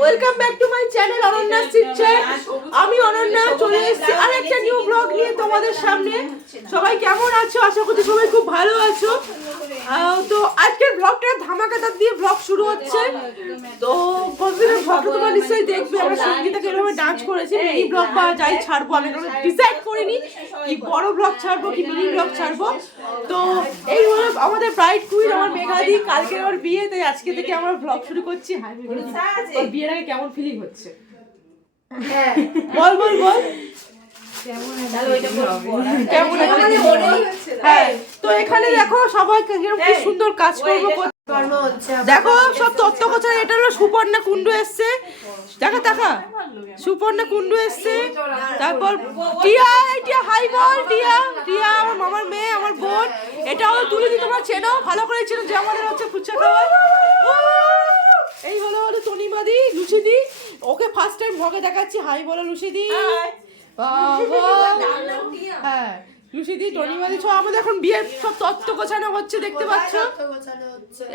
Welcome back to my channel Ananya chit-chat. আমি অনন্যা চলে এসেছি আরেকটা নিউ ব্লগ নিয়ে তোমাদের সামনে। সবাই কেমন আছো? আশা করছি সবাই খুব ভালো আছো। তো আজকের ব্লগটা ধামাকাদার দিয়ে ব্লগ শুরু হচ্ছে। তো প্রতিদিনের ব্লগটা তোমরা নিশ্চয়ই দেখবে। আমরা সঙ্গীতাকে এরকম ডান্স করেছি, মিনি ব্লগ বা যাই ছাড়বো, আমি ডিসাইড করিনি কি বড় ব্লগ ছাড়বো কি মিনি ব্লগ ছাড়বো। তো এই হলো আমাদের ব্রাইড কুইন, আমার মেঘাদি। কালকে আমার বিয়ে, তাই আজকে থেকে আমরা ব্লগ শুরু করছি। হাই মেঘাদি, তোর বিয়ের আগে কেমন ফিলিং হচ্ছে? হ্যাঁ বল বল বল। হ্যাঁ, তো এখানে দেখো সবাই কি সুন্দর কাজ করবো। দেখো সব তত্ত্ব কথা। এটা হলো সুপর্ণা কুণ্ডু এসছে, দেখা দেখা সুপর্ণা কুণ্ডু এসছে। তারপর টিয়া, টিয়া হাই বল। টিয়া, টিয়া আমার মামার মেয়ে, আমার বোন। এটা হলো তুলিদি, তোমরা চেনো, ভালো করে চেনো, যে আমাদের হচ্ছে ফুচকা খাওয়ায়। এই হলো হলো তনিমাদি, লুচিদি। ওকে ফার্স্ট টাইম ভগে দেখাচ্ছি। হাই বলো লুচিদি। হ্যাঁ লুচিদি, টনিমাদি, সব আমাদের এখন বিয়ের সব তত্ত্ব গোছানো হচ্ছে, দেখতে পাচ্ছ।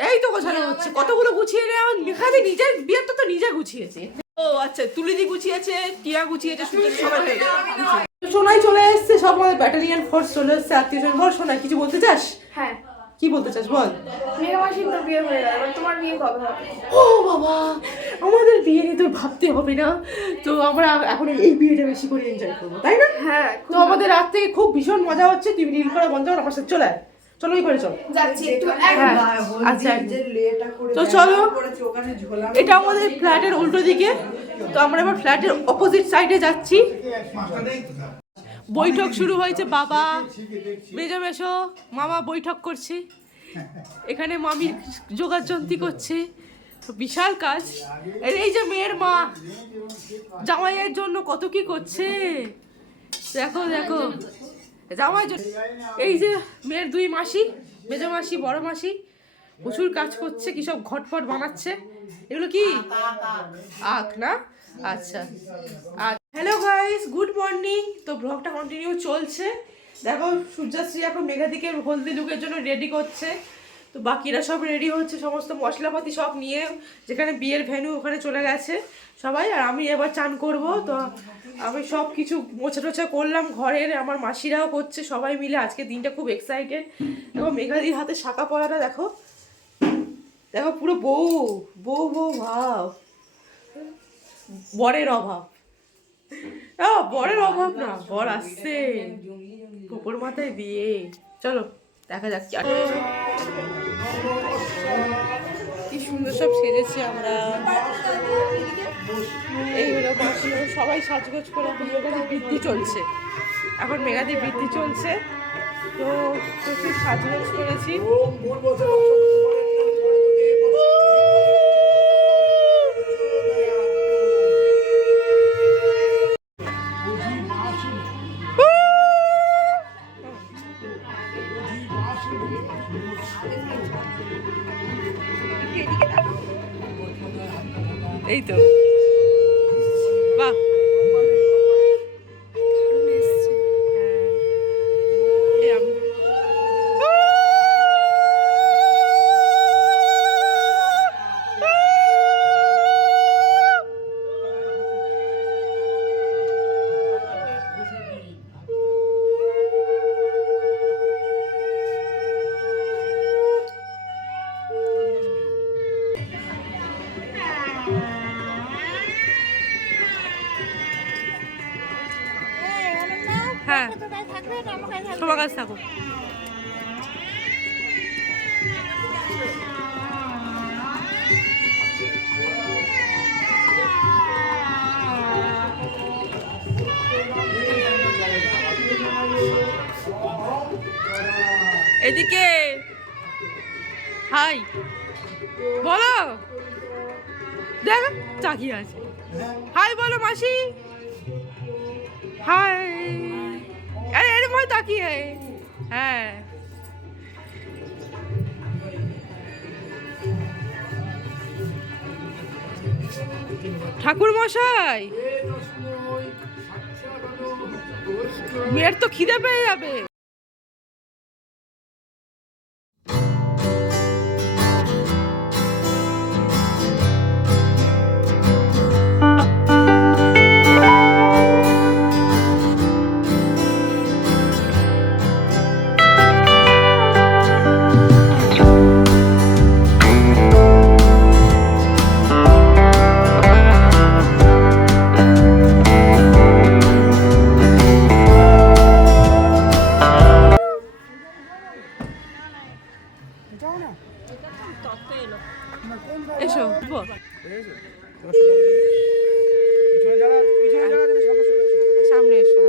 এই তো গোছানো হচ্ছে, কতগুলো গুছিয়ে নেওয়া। মেঘাদি নিজের বিয়ের তো নিজে গুছিয়েছে। ও আচ্ছা, তুলিদি গুছিয়েছে, টিয়া গুছিয়েছে, সবাই। সোনাই চলে এসছে, সব আমাদের ব্যাটালিয়ান ফোর্স চলে এসছে, আত্মীয়। বল সোনাই, কিছু বলতে চাস? হ্যাঁ, কি বলতে চাস বল। বিয়ে হয়ে গেল, তোমার বিয়ে কবে হবে? ও বাবা, আমাদের বিয়ে নিয়ে তো ভাবতে হবে না। তো আমরা এখন এই বিয়েটা বেশি করে এনজয় করবো, তাই না? হ্যাঁ, তো আমাদের রাত থেকে খুব ভীষণ মজা হচ্ছে। তুই রিল করা বন্ধ কর, আমার সাথে চলে আয়। চলো এই করে চল যাচ্ছি একটু। আচ্ছা, তো চলো। এটা আমাদের ফ্ল্যাটের উল্টো দিকে। তো আমরা এবার ফ্ল্যাটের অপোজিট সাইডে যাচ্ছি। বৈঠক শুরু হয়েছে। বাবা, মেজো মেশো, মামা বৈঠক করছে। এখানে মামির যোগাযন্ত্রী করছে। বিশাল কাজ। এই যে মেয়ের মা জামাইয়ের জন্য কত কি করছে, দেখো দেখো। জামাই, এই যে মেয়ের দুই মাসি, মেজো মাসি, বড় মাসি, প্রচুর কাজ করছে। কি সব ঘটফট বানাচ্ছে। এগুলো কি আখ না? আচ্ছা। আর হ্যালো গাইস, গুড মর্নিং। তো ব্লগটা কন্টিনিউ চলছে। দেখো সূর্যাশ্রী এখন মেঘাদিকে হলদি লুকের জন্য রেডি করছে। তো বাকিরা সব রেডি হচ্ছে, সমস্ত মশলাপাতি সব নিয়ে যেখানে বিয়ের ভেন্যু ওখানে চলে গেছে সবাই। আর আমি এবার চান করব। তো আমি সব কিছু মোছা টোছা করলাম ঘরের, আমার মাসিরাও করছে, সবাই মিলে। আজকে দিনটা খুব এক্সাইটেড। দেখো মেঘাদির হাতে শাঁখা পরাটা দেখো, দেখো পুরো বউ বউ বউ ভাব। বরের অভাব, বরের অভাব না, বর আসছে, গোপর মাথায় বিয়ে। চলো দেখা যাক কি সুন্দর সব সেজেছি আমরা। এই হলো মাসি, সবাই সাজগোজ করে। এখন মেঘাদির বৃদ্ধি চলছে, এখন মেঘাদির বৃদ্ধি চলছে। তো প্রচুর সাজগোজ করেছি। এই তো বাহ, হ্যাঁ তোমার কাছে থাকো। এদিকে হাই বলো, দেখ চাকিয়ে আছে। হাই বলো মাসি, হাই। আরে এর ময় তাকিয়ে। হ্যাঁ ঠাকুর মশাই, মেয়ের তো খিদে পেয়ে যাবে। সামনে এসো।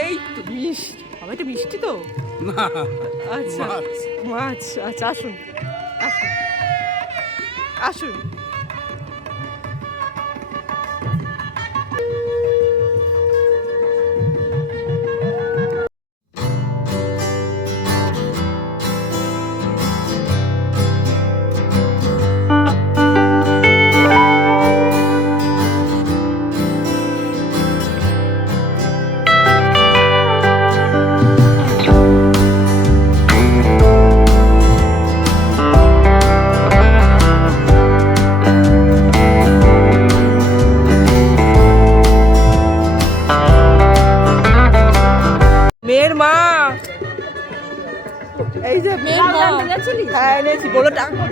এই তো মিষ্টি, এটা মিষ্টি তো না, আচ্ছা মাছ। মাছ, আচ্ছা আসুন আসুন আসুন। মেয়ের মা, এই যে মেয়ের মা, হ্যাঁ এনেছি, বলো টাকা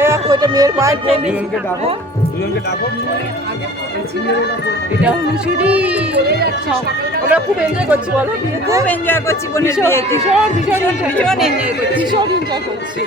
এরকম, এটা মেয়ের মায়ের দুজনকে ডাকো, দুজনকে ডাকো। এটা হুঁচুরি। আমরা খুব এনজয় করছি, বলো খুব এনজয় করছি বোনের ভীষণ বিয়েতে। ভীষণ ভীষণ ভীষণ enjoy করছি। ভীষণ এনজয় করছি।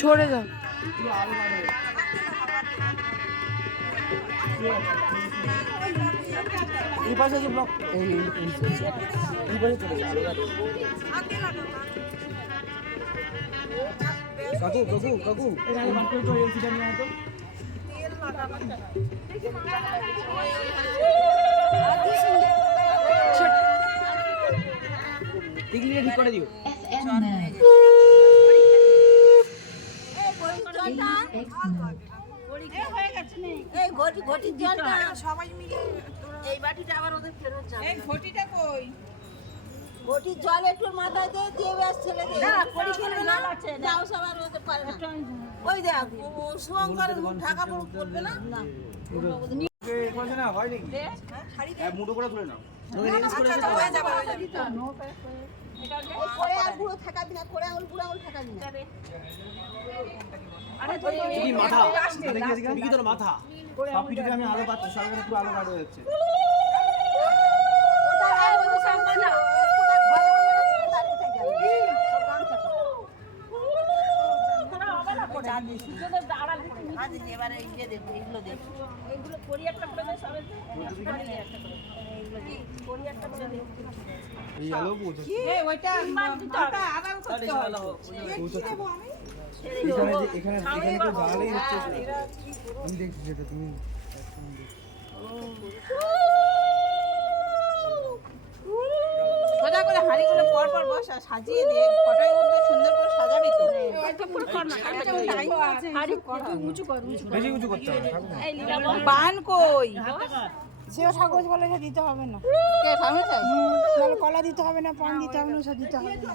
ছড়ে যাও। এই পাশে যে ব্লক, এই পাশে চলে যাও, আলো গাড়ি। কাকু কাকু কাকু, তো এলসিটা নিয়ে আসো। টিকলিটা ঠিক করে দিও। ঘটির জল একটু মাথায় দিয়ে ব্যাস ছেলে দিয়ে পরি খেলবে না, যাও সবার মধ্যে পারে না। ওই দেখ শুভঙ্কর ঢাকা পড়বে না। এখানে না হয় নাকি? হ্যাঁ, মুঠো করে তুলে নাও। করে আর পুরো ঠেকাবি না, করে আঙুল পুরো আঙুল ঠেকাবি না। কি মাথা? দেখি তোর মাথা। সব কিছুতে আমি আলো পাচ্ছি, সব কিছু পুরো আলো কাট হয়ে যাচ্ছে। এবারে ইয়ে দেখো, এইগুলো দেখো, এইগুলো করি একটা করে দেয় সবাই। করি একটা করে দেয়। এই আলো পৌঁছাচ্ছে। ওইটা আবার করতে হবে। এখানে এখানে তো জ্বালাই হচ্ছে। আমি দেখছি সেটা, তুমি সোজা করে হাঁড়িগুলো পর পর বসা সাজিয়ে দিয়ে ফটোয় উঠবে সুন্দর করে সাজাবি তো বেশি উঁচু করতে হবে পান কই সেও কাগজ বলে দিতে হবে না, কে সামনে চাই তাহলে কলা দিতে হবে না, পান দিতে হবে না, সব দিতে হবে না।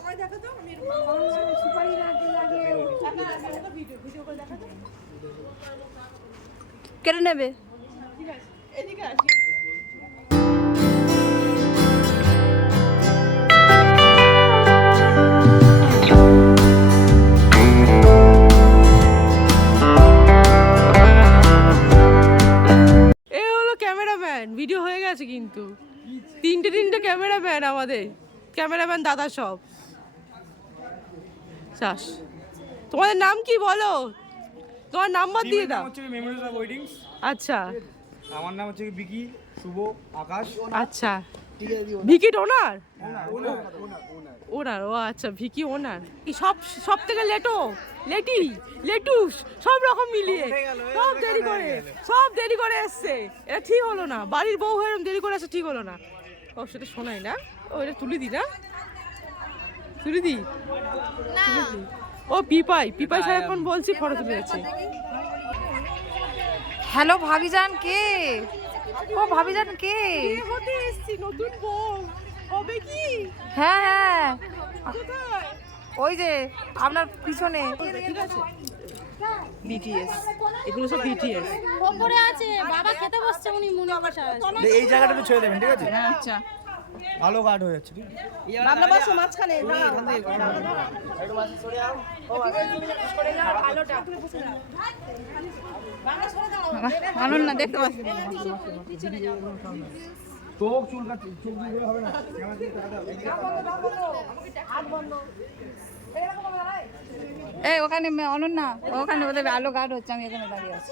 কেটে নেবে। এ হলো ক্যামেরাম্যান, ভিডিও হয়ে গেছে কিন্তু তিনটে ক্যামেরাম্যান, আমাদের ক্যামেরাম্যান দাদা সব। চাস তোমাদের নাম কি বলো, তোমার নাম্বার দিয়ে দাও। হচ্ছে মেমোরিজ অফ ওয়েডিংস। আচ্ছা আমার নাম হচ্ছে বিকি, শুভ, আকাশ। আচ্ছা, ভিকি ওনার ওনার ওনার ও আচ্ছা, ভিকি ওনার। সব সব থেকে লেটুস সব রকম মিলিয়ে সব দেরি করে এসছে। এটা ঠিক হলো না, বাড়ির বউ হয়ে এরম দেরি করে আসছে, ঠিক হলো না। ও সেটা শোনাই না, ও এটা তুলি দি না, তুলি দি। ও পিপাই সারাক্ষণ বলছি ফটো তুলে যাচ্ছে। হ্যালো ভাবিজান, কে? ও ভাবিজান কে? হতে এসছি, নতুন বউ হবে কি? হ্যাঁ হ্যাঁ, কোথায়? ওই যে আপনার পিছনে। ঠিক আছে, বিটিএস, এগুলো সব বিটিএস। ওপরে আছে, বাবা খেতে বসছে, উনি মুনি বসে আছে। এই জায়গাটা ছেড়ে দেবেন, ঠিক আছে? আচ্ছা ভালো গার্ড হয়ে যাচ্ছে। বাবলা বসো মাঝখানে আনুন না, দেখতে পাচ্ছি চোখ দিয়ে হবে না। এই ওখানে অনন্যা, ওখানে ওদের আলো গার্ড হচ্ছে, আমি এখানে দাঁড়িয়ে আছি।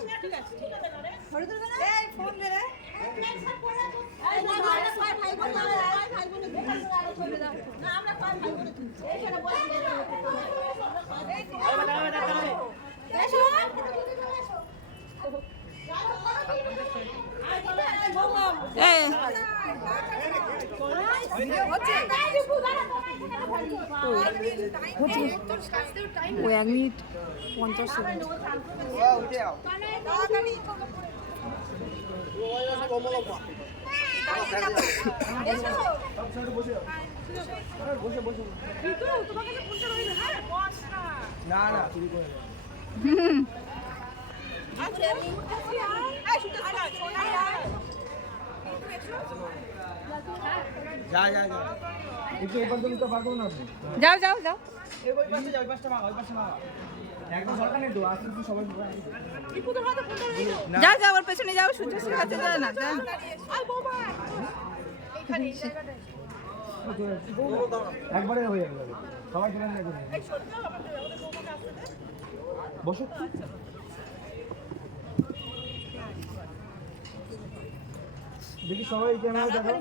ও 1 মিনিট 50 সেকেন্ড। না না চুরি করে যা একটু এই পর্যন্ত পারবো না আপনি। যাও ওই পাশে যাও, ওই পাশটা ভাঙা, ওই পাশে ভাঙা। একদম সরকার নেই তো, আজকে তো সবাই যাও ওর পেছনে যাও, সূর্য শেখাতে যায় না যা। একবারে হয়ে যাবে, সবাই চলে যাবে। বসো। দেখি সবাই ক্যামেরা দেখো,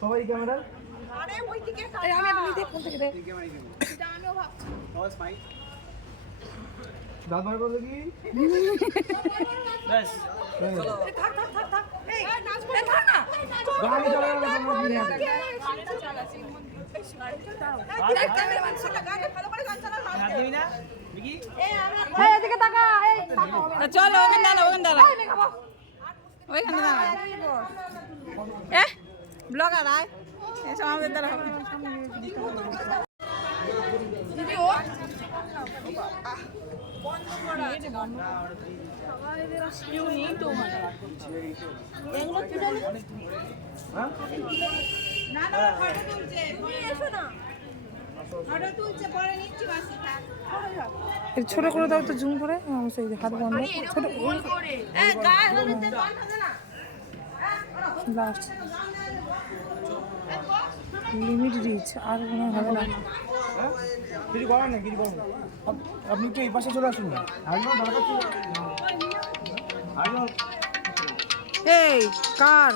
সবাই ক্যামেরা। দাঁত বার করে দেখি। ব্যাস গাড়ি চালানো না, তোমার কি আছে? চলো ওখানে দাঁড়া, ওইখানে দাঁড়া। ব্লগার আয়, এসব আমাদের দ্বারা হবে না। ছোট করে দাও তো, জুম করে, সেই হাত বন্ধ ছোট লাস্ট লিমিট রিচ, আর কোনো হবে না। কিছু করার না, কিছু করবো। আপনি একটু এই পাশে চলে আসুন না। এই কার